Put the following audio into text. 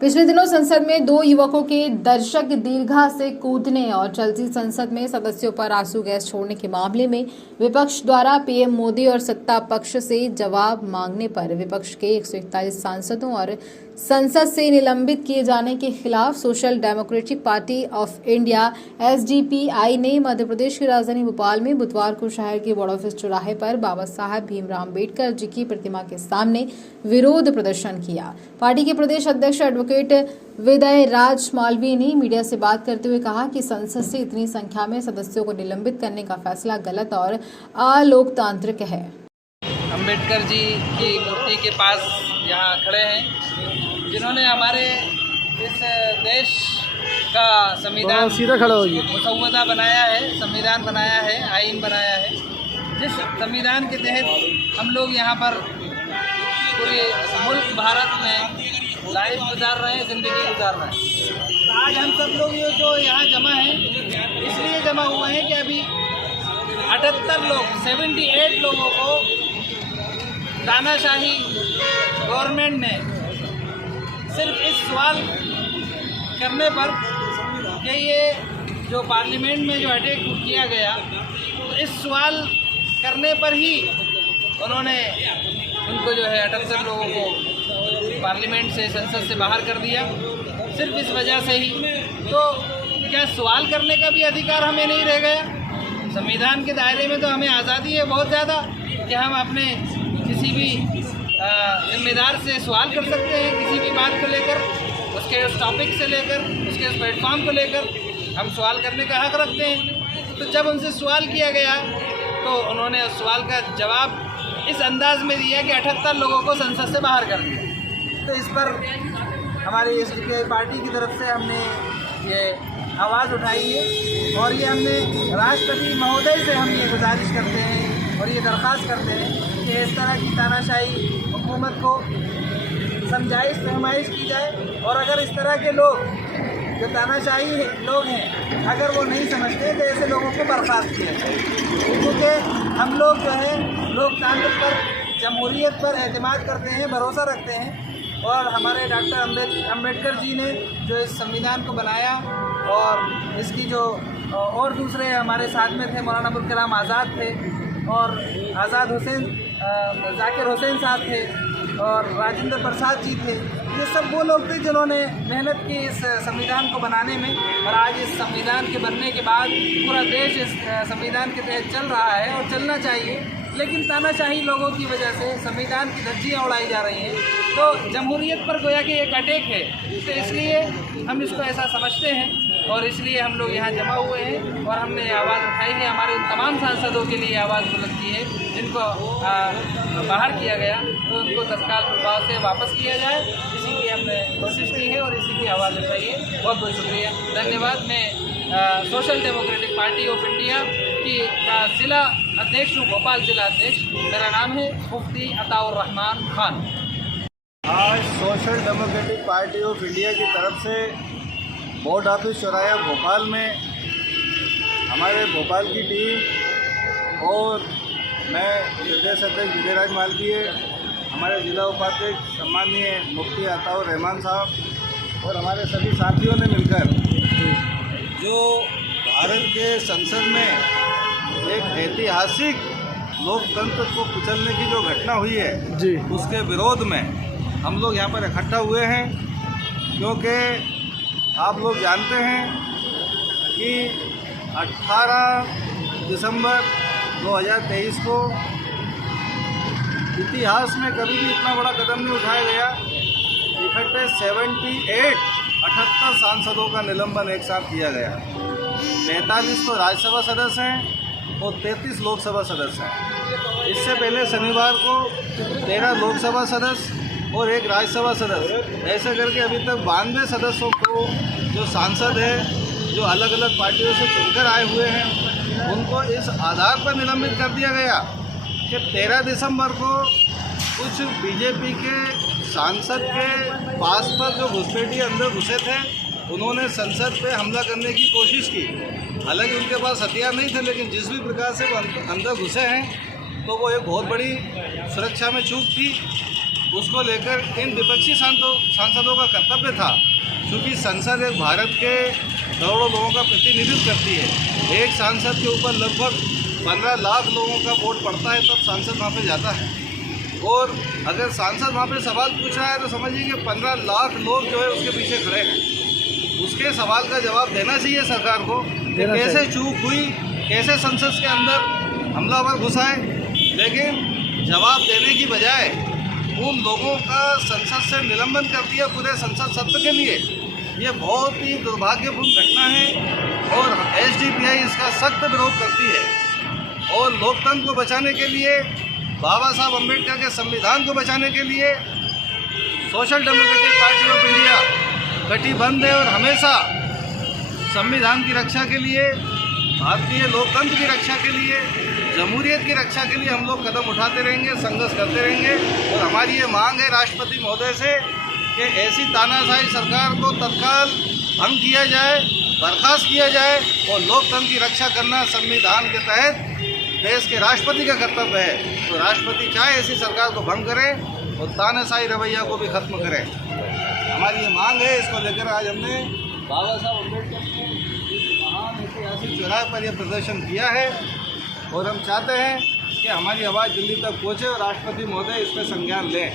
पिछले दिनों संसद में दो युवकों के दर्शक दीर्घा से कूदने और चलती संसद में सदस्यों पर आंसू गैस छोड़ने के मामले में विपक्ष द्वारा पीएम मोदी और सत्ता पक्ष से जवाब मांगने पर विपक्ष के 141 सांसदों और संसद से निलंबित किए जाने के खिलाफ social democratic party of India (SDPI) ने मध्य प्रदेश की राजधानी भोपाल में बुधवार को शहर के बोर्ड ऑफिस चौराहे पर बाबा साहब भीमराव अम्बेडकर जी की प्रतिमा के सामने विरोध प्रदर्शन किया। पार्टी के प्रदेश अध्यक्ष एडवोकेट विदय राज मालवीय ने मीडिया से बात करते हुए कहा कि संसद से इतनी संख्या में सदस्यों को निलंबित करने का फैसला गलत और अलोकतांत्रिक है। अम्बेडकर जी की मूर्ति के पास यहाँ खड़े हैं, जिन्होंने हमारे इस देश का संविधान मसौदा बनाया है, संविधान बनाया है, आईन बनाया है, जिस संविधान के तहत हम लोग यहाँ पर पूरे मुल्क भारत में लाइफ गुजार रहे हैं, ज़िंदगी गुजार रहे हैं। आज हम सब लोग ये जो यहाँ जमा हैं, इसलिए जमा हुए हैं कि अभी 78 लोग 78 लोगों को तानाशाही गवर्नमेंट ने सिर्फ इस सवाल करने पर कि ये जो पार्लियामेंट में जो अटैक किया गया, तो इस सवाल करने पर ही उन्होंने उनको जो है 78 लोगों को पार्लियामेंट से, संसद से बाहर कर दिया, सिर्फ इस वजह से ही। तो क्या सवाल करने का भी अधिकार हमें नहीं रह गया? संविधान के दायरे में तो हमें आज़ादी है बहुत ज़्यादा कि हम अपने किसी भी जिम्मेदार से सवाल कर सकते हैं, किसी भी बात को लेकर, उसके उस टॉपिक से लेकर, उसके उस प्लेटफॉर्म को लेकर हम सवाल करने का हक रखते हैं। तो जब उनसे सवाल किया गया तो उन्होंने उस सवाल का जवाब इस अंदाज में दिया कि 78 लोगों को संसद से बाहर कर दिया। तो इस पर हमारी एसडीपीआई पार्टी की तरफ से हमने ये आवाज़ उठाई है और ये हमने राष्ट्रपति महोदय से हम ये गुजारिश करते हैं और ये दरख्वास्त करते हैं कि इस तरह की तानाशाही हुकूमत को समझाइश फरमाइश की जाए, और अगर इस तरह के लोग जो तानाशाही लोग हैं अगर वो नहीं समझते तो ऐसे लोगों को बर्खास्त किया जाए, क्योंकि हम लोग जो है लोकतंत्र पर, जमहूरियत पर एतमाद करते हैं, भरोसा रखते हैं। और हमारे डॉक्टर अम्बेडकर जी ने जो इस संविधान को बनाया और इसकी जो और दूसरे हमारे साथ में थे, मौलाना अबुल कलाम आज़ाद थे और आज़ाद हुसैन, जाकिर हुसैन साहब थे और राजेंद्र प्रसाद जी थे। ये सब वो लोग थे जिन्होंने मेहनत की इस संविधान को बनाने में, और आज इस संविधान के बनने के बाद पूरा देश इस संविधान के तहत चल रहा है और चलना चाहिए। लेकिन तानाशाही लोगों की वजह से संविधान की धज्जियाँ उड़ाई जा रही हैं, तो जमहूरियत पर गोया कि एक अटैक है। तो इसलिए हम इसको ऐसा समझते हैं और इसलिए हम लोग यहाँ जमा हुए हैं और हमने आवाज़ उठाई है। हमारे उन तमाम सांसदों के लिए आवाज़ बुलंद की है जिनको बाहर किया गया, तो उनको तत्काल प्रभाव से वापस किया जाए, इसी की हमने कोशिश की है और इसी की आवाज़ उठाई है। बहुत बहुत शुक्रिया, धन्यवाद। मैं social democratic party of India की ज़िला अध्यक्ष हूँ, भोपाल जिला अध्यक्ष। मेरा नाम है मुफ्ती अताउर रहमान खान। आज social democratic party of India की तरफ से बोर्ड ऑफिस चौराहा भोपाल में हमारे भोपाल की टीम और मैं प्रदेश अध्यक्ष विदय राज मालवीय, हमारे जिला उपाध्यक्ष सम्माननीय मुफ्ती अताउर रहमान साहब और हमारे सभी साथियों ने मिलकर जो भारत के संसद में एक ऐतिहासिक लोकतंत्र को कुचलने की जो घटना हुई है जी, उसके विरोध में हम लोग यहाँ पर इकट्ठा हुए हैं, क्योंकि आप लोग जानते हैं कि 18 दिसंबर 2023 को इतिहास में कभी भी इतना बड़ा कदम नहीं उठाया गया। इकट्ठे 78 सांसदों का निलंबन एक साथ किया गया। 45 तो राज्यसभा सदस्य हैं और 33 लोकसभा सदस्य हैं। इससे पहले शनिवार को 13 लोकसभा सदस्य और एक राज्यसभा सदस्य, ऐसे करके अभी तक 92 सदस्यों को जो सांसद है, जो अलग अलग पार्टियों से चुनकर आए हुए हैं, उनको इस आधार पर निलंबित कर दिया गया कि 13 दिसंबर को कुछ बीजेपी के सांसद के पास पर जो घुसपैठी अंदर घुसे थे, उन्होंने संसद पे हमला करने की कोशिश की। हालांकि उनके पास हथियार नहीं थे, लेकिन जिस भी प्रकार से वो अंदर घुसे हैं, तो वो एक बहुत बड़ी सुरक्षा में चूक थी। उसको लेकर इन विपक्षी सांसदों का कर्तव्य था, क्योंकि संसद एक भारत के करोड़ों लोगों का प्रतिनिधित्व करती है। एक सांसद के ऊपर लगभग 15 लाख लोगों का वोट पड़ता है, तब सांसद वहाँ पे जाता है। और अगर सांसद वहाँ पे सवाल पूछ रहा है तो समझिए कि 15 लाख लोग जो है उसके पीछे खड़े हैं। उसके सवाल का जवाब देना चाहिए सरकार को कि कैसे चूक हुई, कैसे संसद के अंदर हमलावर घुसाए, लेकिन जवाब देने की बजाय उन लोगों का संसद से निलंबन कर दिया पूरे संसद सत्र के लिए। ये बहुत ही दुर्भाग्यपूर्ण घटना है और एसडीपीआई इसका सख्त विरोध करती है। और लोकतंत्र को बचाने के लिए, बाबा साहब अम्बेडकर के संविधान को बचाने के लिए social democratic party of India कटिबद्ध है और हमेशा संविधान की रक्षा के लिए, भारतीय लोकतंत्र की रक्षा के लिए, जमहूरियत की रक्षा के लिए हम लोग कदम उठाते रहेंगे, संघर्ष करते रहेंगे। और हमारी ये मांग है राष्ट्रपति महोदय से कि ऐसी तानाशाही सरकार को तत्काल भंग किया जाए, बर्खास्त किया जाए और लोकतंत्र की रक्षा करना संविधान के तहत देश के राष्ट्रपति का कर्तव्य है। तो राष्ट्रपति चाहे ऐसी सरकार को भंग करें और तानाशाही रवैया को भी खत्म करें। हमारी ये मांग है, इसको लेकर आज हमने बाबा साहब अम्बेडकर के इस महान ऐतिहासिक चौराहे पर यह प्रदर्शन किया है और हम चाहते हैं कि हमारी आवाज़ दिल्ली तक पहुँचे और राष्ट्रपति महोदय इस पर संज्ञान लें।